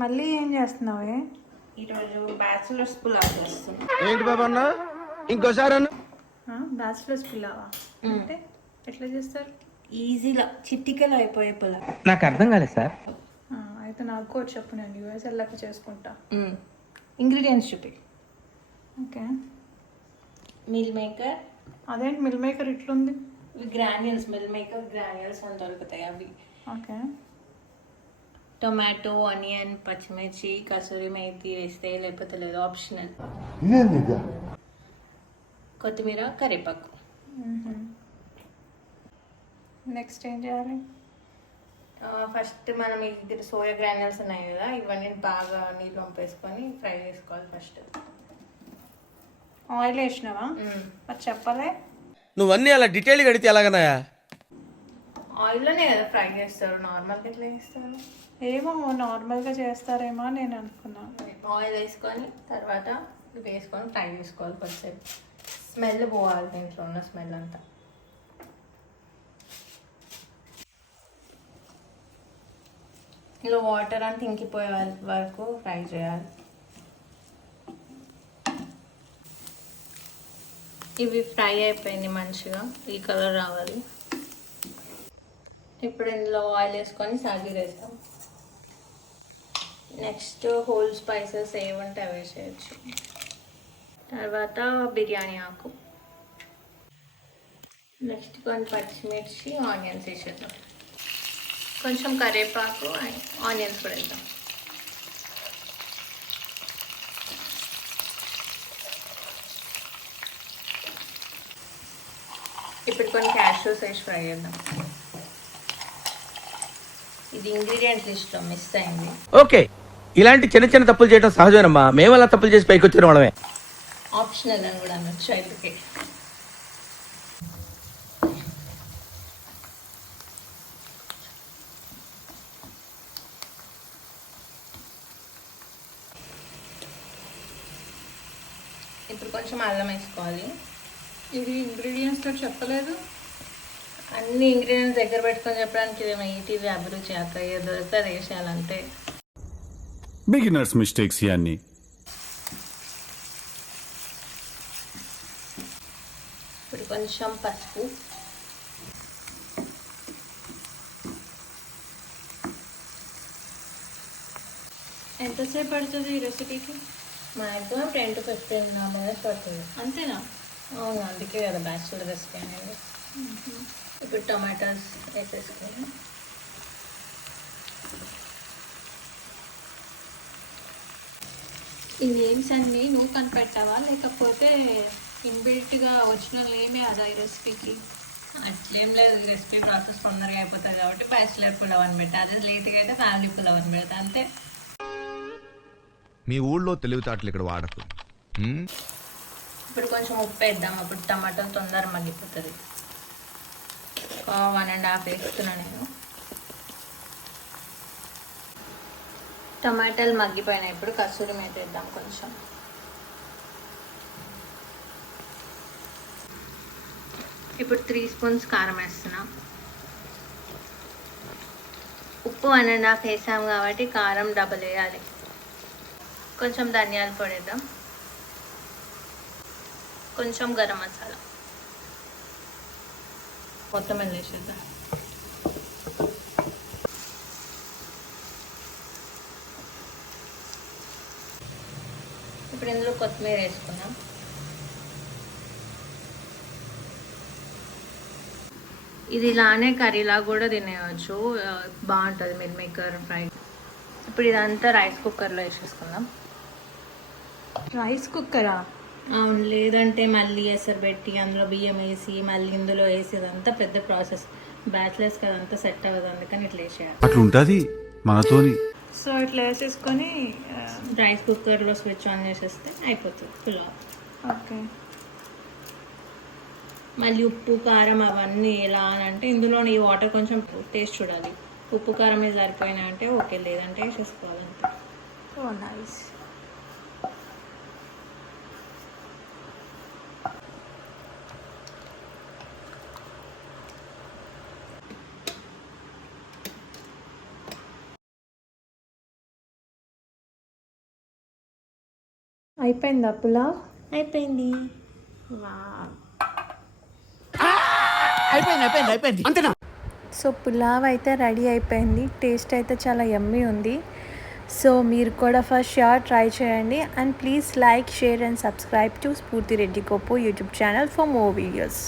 మళ్ళీ ఏం చేస్తున్నావే? ఈరోజు బ్యాచులర్స్ పులావ్ చేస్తున్నాం. ఏంటి బాబా అన్న ఇంకోసారి అన్న బ్యాచిలర్స్ పులావా అంటే ఎట్లా చేస్తారు? ఈజీగా చిట్టికలు అయిపోయే పులావ్. నాకు అర్థం కాలేదు సార్. అయితే నాకు కూడా చెప్పు, నేను యూఎస్ వెళ్ళాక చేసుకుంటా. ఇంగ్రీడియంట్స్ చూపి. ఓకే. Meal maker. అదేంటి మిల్ మేకర్ ఇట్లుంది? గ్రాన్యూల్స్, మిల్ మేకర్ గ్రాన్యూల్స్ అని దొరుకుతాయి అవి. ఓకే. టొమాటో, ఆనియన్, పచ్చిమిర్చి, కసూరి మేతి వేస్తే లేకపోతే లేదు, ఆప్షనల్. కొత్తిమీర, కరివేపాకు. నెక్స్ట్ ఏం చేయాలి? ఫస్ట్ మనం ఇది సోయా గ్రాన్యూల్స్ ఉన్నాయి కదా, ఇవన్నీ బాగా నీళ్ళు పంపేసుకొని ఫ్రై చేసుకోవాలి. ఫస్ట్ ఆయిల్ వేసినావా? మరి చెప్పలే. నువ్వన్నీ అలా డీటెయిల్గా అడిగితే ఎలాగన్నాయా? ఆయిల్లోనే కదా ఫ్రై చేస్తారు, నార్మల్గా ఎట్లా చేస్తారు? ఏమో నార్మల్గా చేస్తారేమో అని నేను అనుకున్నా. ఆయిల్ వేసుకొని తర్వాత ఇది వేసుకొని ఫ్రై చేసుకోవాలి కొద్దిసేపు. స్మెల్ పోవాలి, దీంట్లో ఉన్న స్మెల్ అంతా. ఇలా వాటర్ అంతా ఇంకిపోయే వరకు ఫ్రై చేయాలి. ఇవి ఫ్రై అయిపోయింది, మంచిగా ఈ కలర్ రావాలి. ఇప్పుడు ఇందులో ఆయిల్ వేసుకొని సాగిర్ వేస్తాం. నెక్స్ట్ హోల్ స్పైసెస్ ఏమంటే అవి వేసేయచ్చు. తర్వాత బిర్యానీ ఆకు. నెక్స్ట్ కొన్ని పచ్చిమిర్చి, ఆనియన్స్ వేసేద్దాం. కొంచెం కరివేపాకు, ఆనియన్స్ కూడా వేద్దాం. ఇప్పుడు కొన్ని క్యాష్యూస్ వేసి ఫ్రై చేద్దాం. ఇది ఇంగ్రీడియంట్ లిస్ట్లో మిస్ అయింది. ఓకే, ఇలాంటి చిన్న చిన్న తప్పులు చేయడం సహజమేనమ్మా. మేము అలా తప్పులు చేసి పైకి వచ్చిన వాళ్ళమే. ఆప్షనల్ అని కూడా అనొచ్చు అయితే. ఇప్పుడు కొంచెం అల్లం వేసుకోవాలి. ఇది ఇంగ్రీడియంట్స్తో చెప్పలేదు. అన్ని ఇంగ్రీడియంట్స్ దగ్గర పెట్టుకొని చెప్పడానికి ఇదేమో ఈటీవీ అభిరుచి అక్క, ఏదో దొరికితే అది వేసేయాలంతే. బిగినర్స్ మిస్టేక్స్ ఇవన్నీ. ఇప్పుడు కొంచెం పసుపు, ఎంతసేపు పడుతుంది ఈ రెసిపీకి? మ్యాక్సిమం 10 to 15 మినిట్స్ పడుతుంది. అంతేనా? అవును, అందుకే కదా బ్యాచులర్ రెసిపీ అనేది. ఇప్పుడు టమాటాస్ వేసేసుకొని ఈ నేమ్స్ అన్నీ నువ్వు కనిపెట్టావా లేకపోతే ఇన్బిల్ట్గా వచ్చిన నేమే అదా ఈ రెసిపీకి? అట్లేం లేదు, ఈ రెసిపీ ప్రాసెస్ తొందరగా అయిపోతుంది కాబట్టి బ్యాచులర్ పులావ్ అని పెడతా. అదే లేట్గా అయితే ఫ్యామిలీ పులావ్ అని పెడతా, అంతే. మీ ఊళ్ళో తెలివితేటలు ఇక్కడ వాడకు. ఇప్పుడు కొంచెం ఉప్పు వేద్దాం, అప్పుడు టమాటాలు తొందరగా మగ్గిపోతుంది. 1.5 వేస్తున్నా నేను. టమాటాలు మగ్గిపోయినాయి. ఇప్పుడు కసూరి మేతి వేద్దాం కొంచెం. ఇప్పుడు 3 స్పూన్స్ కారం వేస్తున్నా. ఉప్పు 1.5 వేసాం కాబట్టి కారం డబల్ వేయాలి. కొంచెం ధనియాల పొడి వేద్దాం, కొంచెం గరం మసాలా, మొత్తం వేసేద్దాం. ఇప్పుడు ఇందులో కొత్తిమీర వేసుకున్నాం. ఇది ఇలానే కర్రీలా కూడా తినేయచ్చు, బాగుంటుంది మిల్ మేకర్ ఫ్రై. ఇప్పుడు ఇదంతా రైస్ కుక్కర్లో వేసేసుకుందాం. రైస్ కుక్కరా? అవును, లేదంటే మళ్ళీ ఎసరు పెట్టి అందులో బియ్యం వేసి మళ్ళీ ఇందులో వేసేదంతా పెద్ద ప్రాసెస్. బ్యాచిలర్స్కి అదంతా సెట్ అవ్వదు, అందుకని ఇట్లా వేసేయాలి. అట్లుంటది మనతోని. సో ఇట్లా వేసేసుకొని రైస్ కుక్కర్లో స్విచ్ ఆన్ చేసేస్తే అయిపోతుంది పులావ్. ఓకే. మళ్ళీ ఉప్పు కారం అవన్నీ ఎలా అని అంటే ఇందులో ఈ వాటర్ కొంచెం టేస్ట్ చూడాలి. ఉప్పు కారం మీద సరిపోయినా అంటే ఓకే, లేదంటే వేసేసుకోవాలంతే. ఓ నైస్. అయిపోయిందా పులావ్? అయిపోయింది. సో పులావ్ అయితే రెడీ అయిపోయింది. టేస్ట్ అయితే చాలా యమ్మీ ఉంది. సో మీరు కూడా ఫస్ట్ షూర్ ట్రై చేయండి. And please like, share and subscribe to Spoorthi Reddy Gopu YouTube channel for more videos.